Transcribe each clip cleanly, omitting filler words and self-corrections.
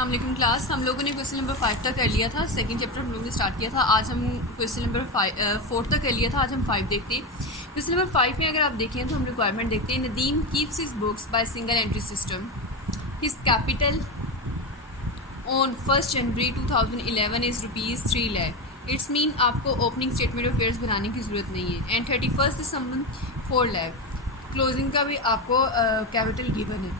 अस्सलाम क्लास, हम लोगों ने क्वेश्चन नंबर 5 तक कर लिया था। सेकंड चैप्टर हम लोगों ने स्टार्ट किया था। आज हम क्वेश्चन नंबर 4 तक कर लिया था। आज हम 5 देखते हैं। क्वेश्चन नंबर 5 में अगर आप देखें तो हम रिक्वायरमेंट देखते हैं। Nadeem keeps his books by single entry system. His capital on 1 January 2011 is ₹3 lakh. It's mean आपको ओपनिंग स्टेटमेंट ऑफ फेयर्स बनाने की ज़रूरत नहीं है। And 31 December 4 lakh. क्लोजिंग का भी आपको कैपिटल गिवन है।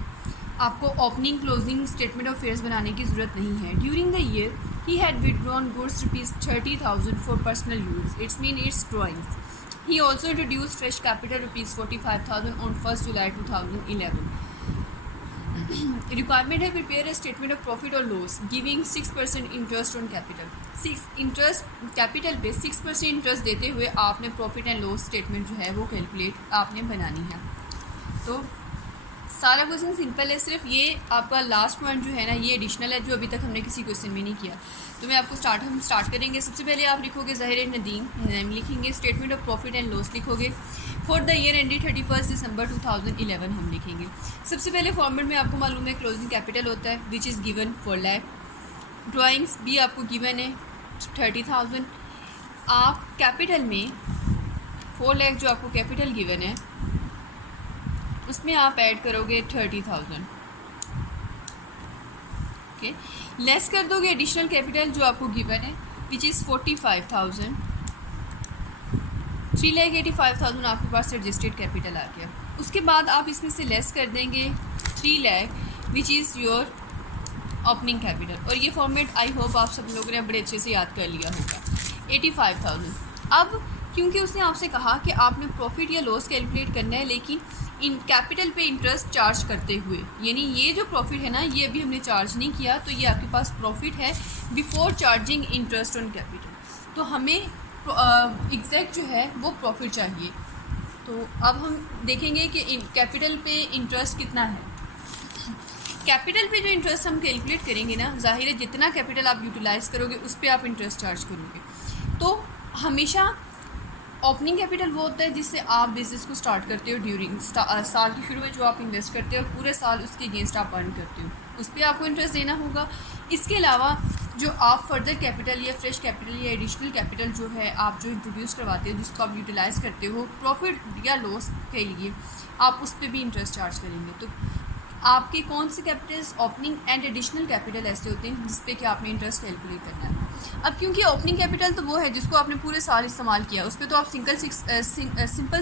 आपको opening closing statement of affairs बनाने की ज़रूरत नहीं है। During the year he had withdrawn goods ₹30,000 for personal use. It's mean it's drawings. He also introduce fresh capital ₹45,000 on 1 July 2011। Requirement है prepare a statement of profit और loss giving 6% interest on capital. Capital पे 6% interest देते हुए आपने profit and loss statement जो है वो calculate आपने बनानी है। तो सारा क्वेश्चन सिंपल है, सिर्फ ये आपका लास्ट पॉइंट जो है ना ये एडिशनल है जो अभी तक हमने किसी क्वेश्चन में नहीं किया। तो मैं आपको हम स्टार्ट करेंगे। सबसे पहले आप लिखोगे ज़ाहिर नदीम लिखेंगे। Statement of profit and loss लिखोगे। फॉर द ईयर एंडेड 31 दिसंबर 2011 हम लिखेंगे। सबसे पहले फॉर्मेट में आपको मालूम है क्लोजिंग कैपिटल होता है which is given 4 lakh. Drawings भी आपको गिवन है 30,000। आप कैपिटल में 4 लाख जो आपको कैपिटल गिवन है उसमें आप ऐड करोगे 30,000। ओके, लेस कर दोगे एडिशनल कैपिटल जो आपको गिवन है विच इज़ 45,000। 3,85,000 आपके पास रजिस्टर्ड कैपिटल आ गया। उसके बाद आप इसमें से लेस कर देंगे 3 lakh which is your opening capital. और ये फॉर्मेट आई होप आप सब लोगों ने बड़े अच्छे से याद कर लिया होगा। 85,000। अब क्योंकि उसने आपसे कहा कि आपने प्रॉफिट या लॉस कैलकुलेट करना है लेकिन इन कैपिटल पे इंटरेस्ट चार्ज करते हुए, यानी ये जो प्रॉफिट है ना ये अभी हमने चार्ज नहीं किया, तो ये आपके पास प्रॉफिट है before charging interest on capital. तो हमें एग्जैक्ट जो है वो प्रॉफिट चाहिए। तो अब हम देखेंगे कि कैपिटल पे इंटरेस्ट कितना है। कैपिटल पे जो इंटरेस्ट हम कैलकुलेट करेंगे ना, जाहिर है जितना कैपिटल आप यूटिलाइज़ करोगे उस पर आप इंटरेस्ट चार्ज करोगे। तो हमेशा ओपनिंग कैपिटल वो होता है जिससे आप बिज़नेस को स्टार्ट करते हो ड्यूरिंग साल के शुरू में जो आप इन्वेस्ट करते हो पूरे साल उसके अगेंस्ट आप अर्न करते हो, उस पर आपको इंटरेस्ट देना होगा। इसके अलावा जो आप फर्दर कैपिटल या फ्रेश कैपिटल या एडिशनल कैपिटल जो है आप जो इंट्रोड्यूस करवाते हो जिसको आप यूटिलाइज़ करते हो प्रॉफिट या लॉस के लिए, आप उस पर भी इंटरेस्ट चार्ज करेंगे। तो आपके कौन से Capitals opening and additional capital ऐसे होते हैं जिस पे कि आपने इंटरेस्ट कैलकुलेट करना है। अब क्योंकि ओपनिंग कैपिटल तो वो है जिसको आपने पूरे साल इस्तेमाल किया, उस पर तो आप सिंपल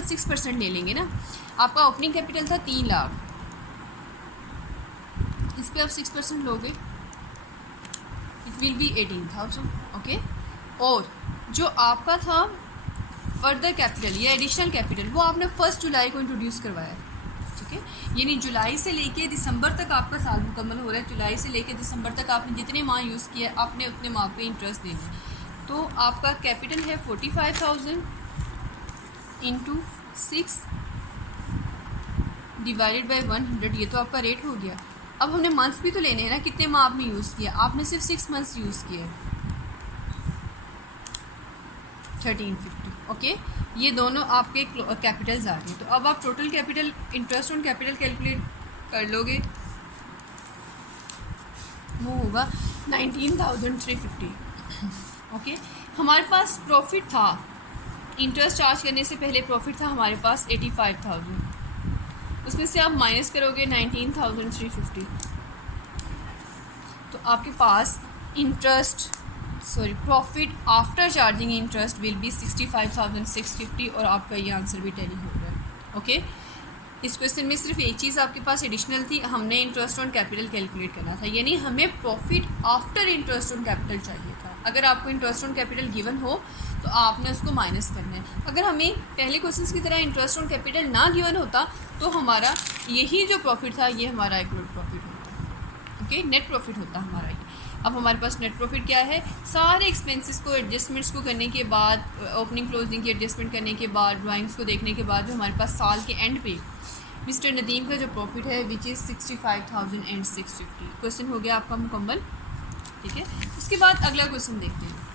6% ले लेंगे ना। आपका ओपनिंग कैपिटल था 3 लाख, इस पर आप 6% लोगे, इट विल बी 18,000। ओके, और जो आपका था फर्दर कैपिटल या एडिशनल कैपिटल वो आपने 1 जुलाई को इंट्रोड्यूस करवाया, ठीक है। यानी जुलाई से लेके दिसंबर तक आपका साल मुकम्मल हो रहा है। जुलाई से लेके दिसंबर तक आपने जितने माह यूज़ किया आपने उतने माह पे इंटरेस्ट देना है। तो आपका कैपिटल है 45,000 इंटू 6 डिवाइडेड बाय 100। ये तो आपका रेट हो गया। अब हमने मंथ्स भी तो लेने हैं ना, कितने माह आपने यूज़ किया। आपने सिर्फ 6 मंथ्स यूज़ किए, 1350। ओके, ये दोनों आपके कैपिटल्स आ गए। तो अब आप total capital interest on capital calculate कर लोगे, वो होगा 19,350। ओके, हमारे पास प्रॉफिट था इंटरेस्ट चार्ज करने से पहले, प्रॉफिट था हमारे पास 85,000। उसमें से आप माइनस करोगे 19,350, तो आपके पास profit after charging interest will be 65,650 और आपका ये आंसर भी टैली हो रहा है। ओके, इस क्वेश्चन में सिर्फ एक चीज़ आपके पास एडिशनल थी, हमने इंटरेस्ट ऑन कैपिटल कैलकुलेट करना था, यानी हमें profit after interest on capital चाहिए था। अगर आपको इंटरेस्ट ऑन कैपिटल गिवन हो तो आपने उसको माइनस करना है। अगर हमें पहले क्वेश्चन की तरह इंटरेस्ट ऑन कैपिटल ना गिवन होता तो हमारा यही जो प्रॉफिट था ये हमारा एक्यूरेट प्रॉफिट होता। ओके, नेट प्रॉफिट होता हमारा ये। अब हमारे पास नेट प्रॉफिट क्या है, सारे एक्सपेंसेस को एडजस्टमेंट्स को करने के बाद, ओपनिंग क्लोजिंग की एडजस्टमेंट करने के बाद, ड्राइंग्स को देखने के बाद जो हमारे पास साल के एंड पे मिस्टर नदीम का जो प्रॉफिट है विच इज़ 65,650। क्वेश्चन हो गया आपका मुकम्मल, ठीक है। उसके बाद अगला क्वेश्चन देखते हैं।